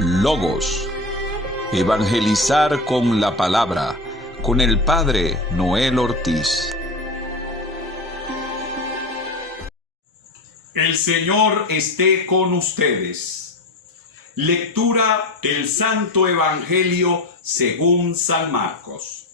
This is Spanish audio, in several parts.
Logos. Evangelizar con la palabra, con el Padre Noel Ortiz. El Señor esté con ustedes. Lectura del Santo Evangelio según San Marcos.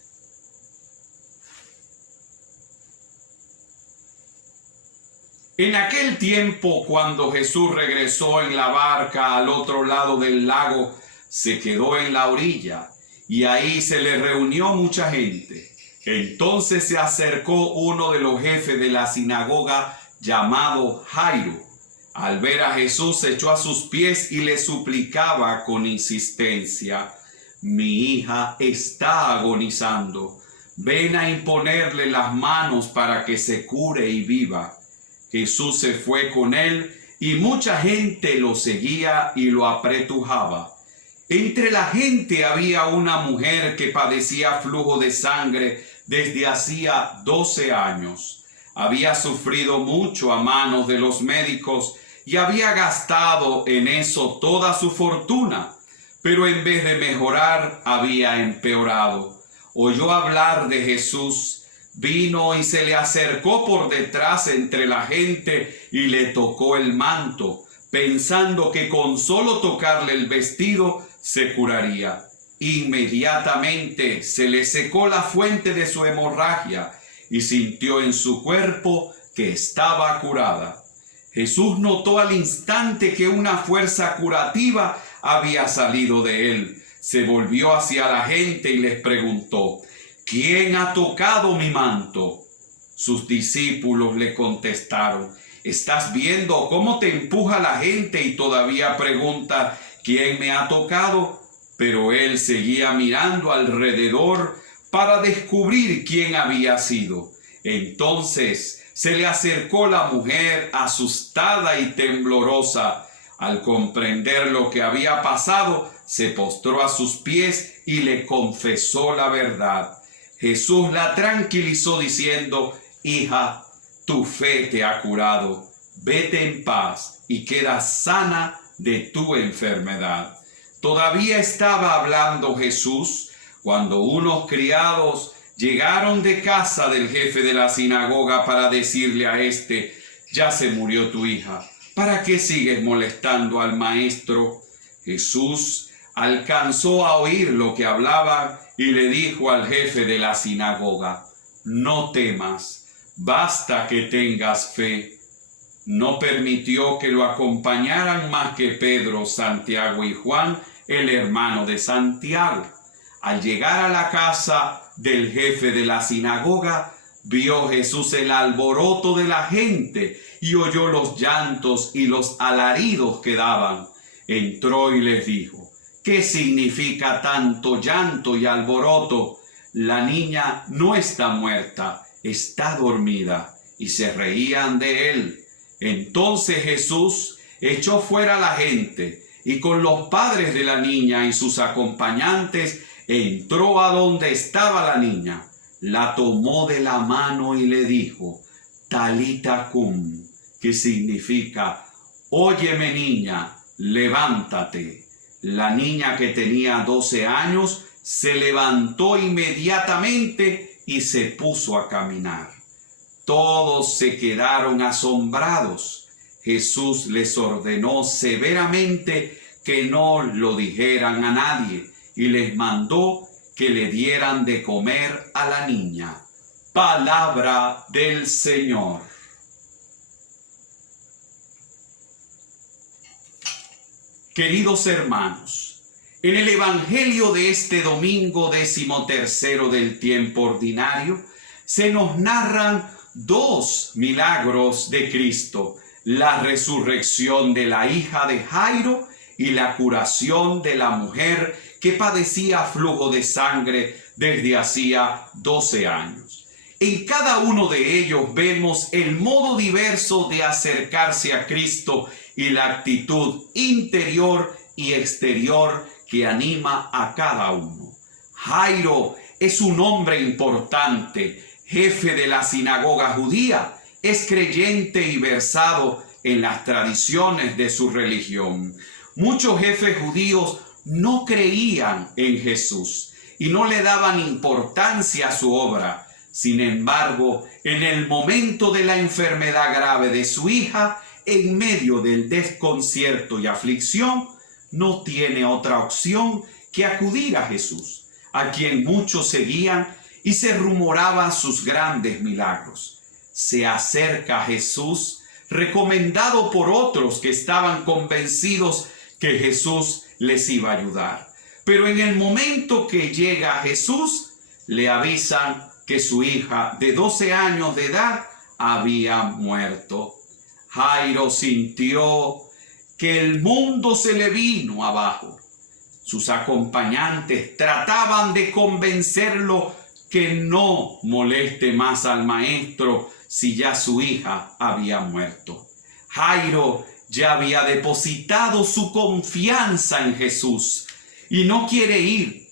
En aquel tiempo, cuando Jesús regresó en la barca al otro lado del lago, se quedó en la orilla, y ahí se le reunió mucha gente. Entonces se acercó uno de los jefes de la sinagoga, llamado Jairo. Al ver a Jesús, se echó a sus pies y le suplicaba con insistencia: «Mi hija está agonizando. Ven a imponerle las manos para que se cure y viva». Jesús se fue con él, y mucha gente lo seguía y lo apretujaba. Entre la gente había una mujer que padecía flujo de sangre desde hacía 12 años. Había sufrido mucho a manos de los médicos y había gastado en eso toda su fortuna, pero en vez de mejorar, había empeorado. Oyó hablar de Jesús, vino y se le acercó por detrás entre la gente y le tocó el manto, pensando que con solo tocarle el vestido se curaría. Inmediatamente se le secó la fuente de su hemorragia y sintió en su cuerpo que estaba curada. Jesús notó al instante que una fuerza curativa había salido de él. Se volvió hacia la gente y les preguntó: «¿Quién ha tocado mi manto?». Sus discípulos le contestaron: «¿Estás viendo cómo te empuja la gente y todavía pregunta: ¿quién me ha tocado?». Pero él seguía mirando alrededor para descubrir quién había sido. Entonces se le acercó la mujer, asustada y temblorosa. Al comprender lo que había pasado, se postró a sus pies y le confesó la verdad. Jesús la tranquilizó diciendo: «Hija, tu fe te ha curado. Vete en paz y queda sana de tu enfermedad». Todavía estaba hablando Jesús cuando unos criados llegaron de casa del jefe de la sinagoga para decirle a éste: «Ya se murió tu hija. ¿Para qué sigues molestando al maestro?». Jesús alcanzó a oír lo que hablaban y le dijo al jefe de la sinagoga: «No temas, basta que tengas fe». No permitió que lo acompañaran más que Pedro, Santiago y Juan, el hermano de Santiago. Al llegar a la casa del jefe de la sinagoga, vio Jesús el alboroto de la gente y oyó los llantos y los alaridos que daban. Entró y les dijo: «¿Qué significa tanto llanto y alboroto? La niña no está muerta, está dormida». Y se reían de él. Entonces Jesús echó fuera a la gente y con los padres de la niña y sus acompañantes entró a donde estaba la niña. La tomó de la mano y le dijo: «Talita cum», que significa: «Óyeme, niña, levántate». La niña, que tenía 12 años, se levantó inmediatamente y se puso a caminar. Todos se quedaron asombrados. Jesús les ordenó severamente que no lo dijeran a nadie y les mandó que le dieran de comer a la niña. Palabra del Señor. Queridos hermanos, en el Evangelio de este domingo 13º del tiempo ordinario, se nos narran 2 milagros de Cristo: la resurrección de la hija de Jairo y la curación de la mujer que padecía flujo de sangre desde hacía 12 años. En cada uno de ellos vemos el modo diverso de acercarse a Cristo y la actitud interior y exterior que anima a cada uno. Jairo es un hombre importante, jefe de la sinagoga judía. Es creyente y versado en las tradiciones de su religión. Muchos jefes judíos no creían en Jesús y no le daban importancia a su obra. Sin embargo, en el momento de la enfermedad grave de su hija, en medio del desconcierto y aflicción, no tiene otra opción que acudir a Jesús, a quien muchos seguían y se rumoraban sus grandes milagros. Se acerca a Jesús, recomendado por otros que estaban convencidos que Jesús les iba a ayudar. Pero en el momento que llega a Jesús, le avisan que su hija de 12 años de edad había muerto. Jairo sintió que el mundo se le vino abajo. Sus acompañantes trataban de convencerlo que no moleste más al maestro si ya su hija había muerto. Jairo ya había depositado su confianza en Jesús y no quiere ir,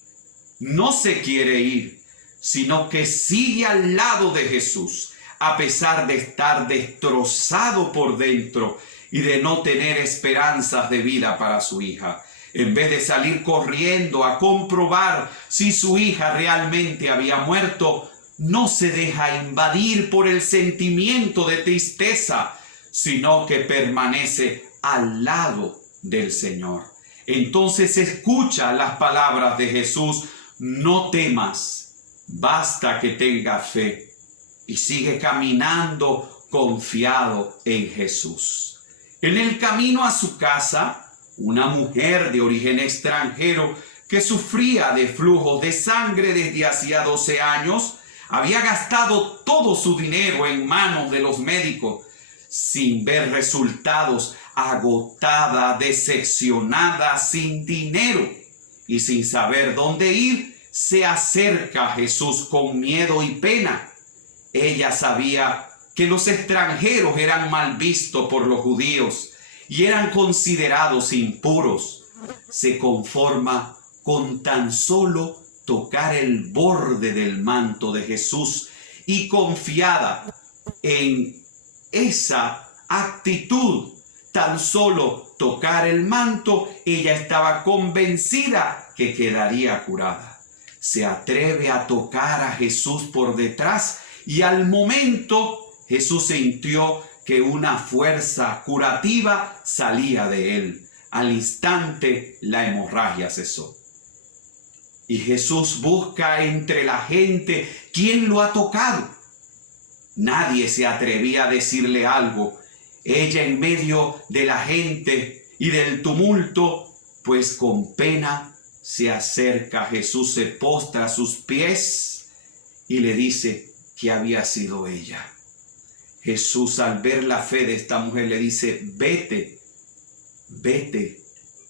no se quiere ir, sino que sigue al lado de Jesús, a pesar de estar destrozado por dentro y de no tener esperanzas de vida para su hija. En vez de salir corriendo a comprobar si su hija realmente había muerto, no se deja invadir por el sentimiento de tristeza, sino que permanece al lado del Señor. Entonces escucha las palabras de Jesús: no temas, basta que tengas fe. Y sigue caminando confiado en Jesús. En el camino a su casa, una mujer de origen extranjero que sufría de flujo de sangre desde hacía 12 años, había gastado todo su dinero en manos de los médicos sin ver resultados, agotada, decepcionada, sin dinero y sin saber dónde ir, se acerca a Jesús con miedo y pena. Ella sabía que los extranjeros eran mal vistos por los judíos y eran considerados impuros. Se conforma con tan solo tocar el borde del manto de Jesús y confiada en esa actitud, tan solo tocar el manto, ella estaba convencida que quedaría curada. Se atreve a tocar a Jesús por detrás y al momento Jesús sintió que una fuerza curativa salía de él. Al instante la hemorragia cesó. Y Jesús busca entre la gente quién lo ha tocado. Nadie se atrevía a decirle algo. Ella en medio de la gente y del tumulto, pues con pena se acerca a Jesús, se postra a sus pies y le dice que había sido ella. Jesús, al ver la fe de esta mujer, le dice: vete, vete,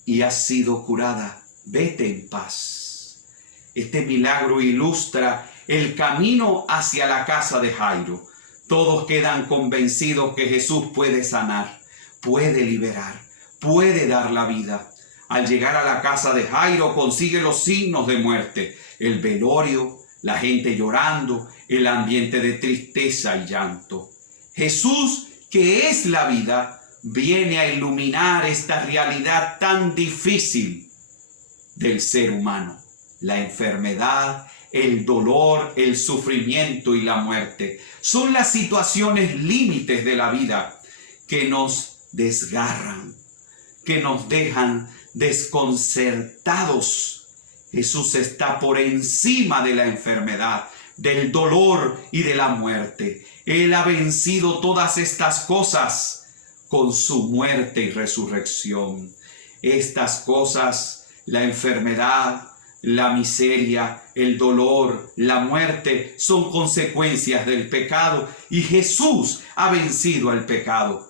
y has sido curada, vete en paz. Este milagro ilustra el camino hacia la casa de Jairo. Todos quedan convencidos que Jesús puede sanar, puede liberar, puede dar la vida. Al llegar a la casa de Jairo consigue los signos de muerte: el velorio, la gente llorando, el ambiente de tristeza y llanto. Jesús, que es la vida, viene a iluminar esta realidad tan difícil del ser humano: la enfermedad, el dolor, el sufrimiento y la muerte. Son las situaciones límites de la vida que nos desgarran, que nos dejan desconcertados. Jesús está por encima de la enfermedad, del dolor y de la muerte. Él ha vencido todas estas cosas con su muerte y resurrección. Estas cosas, la enfermedad, la miseria, el dolor, la muerte, son consecuencias del pecado, y Jesús ha vencido al pecado.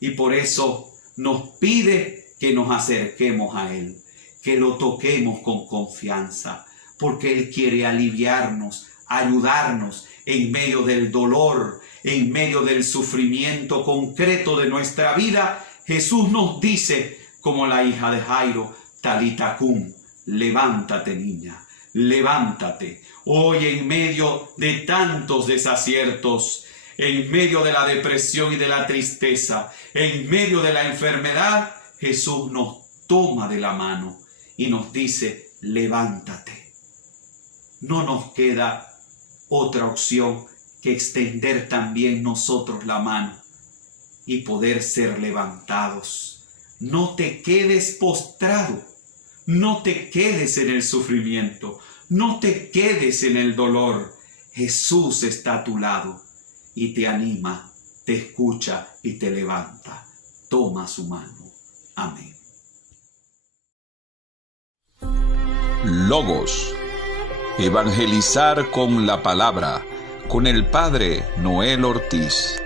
Y por eso nos pide que nos acerquemos a Él, que lo toquemos con confianza, porque Él quiere aliviarnos, ayudarnos en medio del dolor, en medio del sufrimiento concreto de nuestra vida. Jesús nos dice, como la hija de Jairo: Talita cum, levántate, niña, levántate. Hoy, en medio de tantos desaciertos, en medio de la depresión y de la tristeza, en medio de la enfermedad, Jesús nos toma de la mano y nos dice, levántate. No nos queda otra opción que extender también nosotros la mano y poder ser levantados. No te quedes postrado, no te quedes en el sufrimiento, no te quedes en el dolor. Jesús está a tu lado y te anima, te escucha y te levanta. Toma su mano. Amén. Logos. Evangelizar con la palabra, con el Padre Noel Ortiz.